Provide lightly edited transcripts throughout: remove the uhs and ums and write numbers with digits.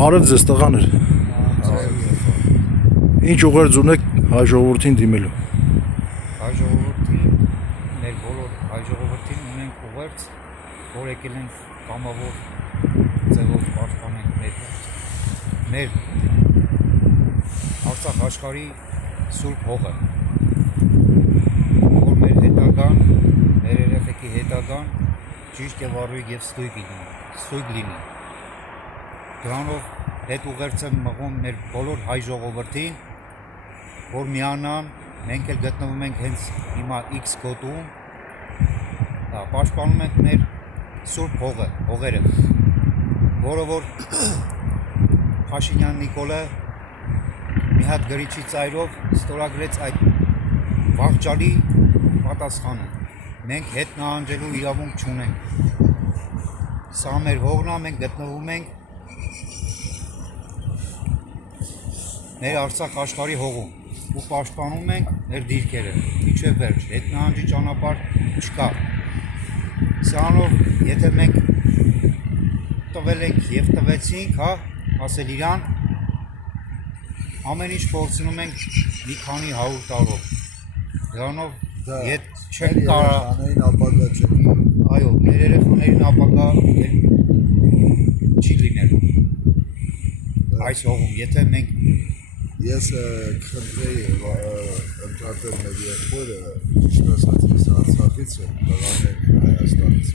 Բարև ձեզ տղաներ։ Ինչ ուղերձ ունեք հայ ժողովրդին դիմելու։ Հայ ժողովրդին, մեր բոլոր հայ ժողովրդին ունենք ուղերձ, որ եկել ենք կամավոր ձևով պաշտպանենք մեր Արցախ աշխարհի սուրբ հողը, որ մեր հետագան, մեր երեխեքի հետագան ճիշտ եւ առույգ եւ ստույգ լինի։ Դրանով հետ ուղերձ եմ մղում մեր բոլոր հայ ժողովրդին, որ միանան, մենք էլ գտնվում ենք հենց հիմա X գոտում, պաշտպանում ենք մեր սուրբ հողերը, որը որ Փաշինյան Նիկոլը մի հատ գրիչի ծայրով ստորագրեց այդ վաղճալի պատասխանը։ Մենք հետ նահանջելու իրավունք չունենք։ Սա մեր հողն է, մենք գտնվում ենք մեր Արցախ աշխարհի հողում ու պաշտպանում ենք մեր դիրքերը, մինչև վերջ, հետ նահանջի ճանապարհ չկա։ Սրանով, եթե մենք տվել ենք եւ տվեցինք, ասել իրան, ամեն ինչ փորձնում ենք մի քանի 100 տարով։ Դրանով ետ չենք կարող, այո, մեր երեխաներին ապագա չի լինելու այս հողում, եթե մենք Ես քննեի ընդհանրապես մեր երկրորդ ճիշտ ասած ես Արցախից եմ, տղաներ Հայաստանից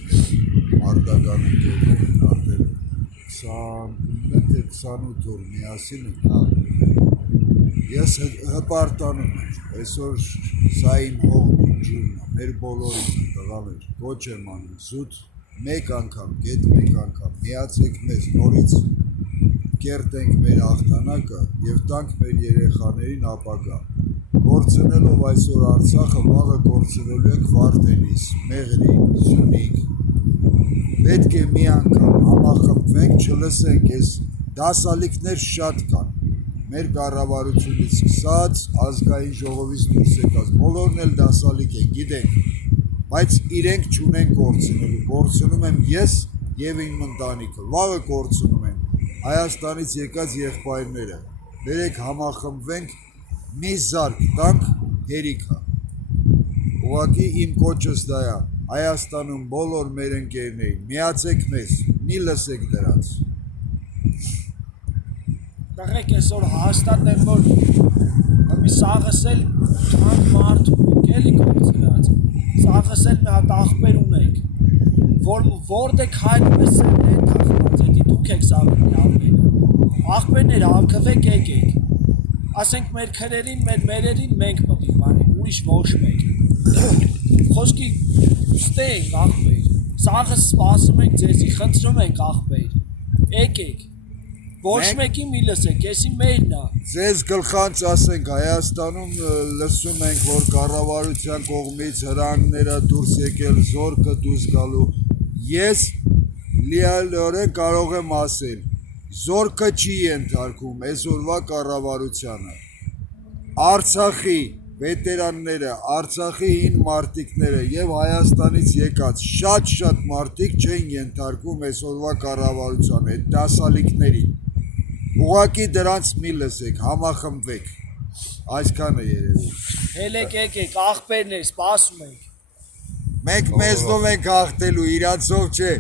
մարտական ընկերներ արդեն 28 օր միասին ենք։ Ես հպարտանում եմ, այսօր սա իմ հողն իմ ջուրն է, մեր բոլորին տղաներ, ոչ եմ անում, զուտ մեկ անգամ, գետ մեկ անգամ, միացեք մեզ նորից կերտենք մեր հաղթանակը և տանք մեր երեխաներին ապագա։ Կորցնելով այսօր Արցախը, վաղը կորցնելու ենք Վարդենիս, Մեղրի, Սյունիք։ Պետք է մի անգամ համախմբվենք, չլսենք, այս դասալիքներ շատ կան։ Մեր կառավարությունից սկսած, ազգային ժողովից դուրս եկած, բոլորն էլ դասալիք են, գիտենք, բայց իրենք չունեն կորցնելու, կորցնում եմ ես և իմ ընտանիքը, վաղը կորցնում եմ Հայաստանից եկած եղբայրները, բերեք համախմբվենք, մի զարկ տանք հերիքա։ Ուղղակի իմ կոչս դա է, Հայաստանում բոլոր մեր ընկերներին, միացեք մեզ, մի լսեք դրանց։ Տղեկ այսօր հաստատ եմ, որ մի սաղս էլ թանք մարդ ունենք, էլի կորցրած, սաղս էլ մի հատ աղբեր ունենք, որտեք հայնում ես են թախված, հետի դուք եք սաղրի աղբերները աղքվեք եկեք, ասենք մեր քրերին, մեր մերերին մենք մտիկ մանենք, ուրիշ ոչ մեկ, խոսքի ստենք աղբեր, սաղս սպասում ենք ձեզի, խնդրում ենք աղբեր, եկեք, ոչ մեկի մի լսեք, եսի մերն է։ Ձեզ գլխանց ասենք, Հայաստանում լսում ենք, որ կառավարության կողմից հրանգները դուրս եկել, զորքը դուրս գալու, ես լիալորեն կարող եմ ասել, զորքը չի ենթարկում այսօրվա կառավարությանը։ Արցախի վետերանները, Արցախի հին մարտիկները և Հայաստանից եկած շատ մարտիկ չեն ենթարկում այսօրվա կառավարությանը, այդ դասալիքներին։ Ուղղակի դրանց մի լսեք, համախմբվեք, այսքանը երևի։ Հելեք եկեք, աղբերներ, սպասում ենք։ Մենք մեզնով ենք հաղթելու, իրանցով չէ։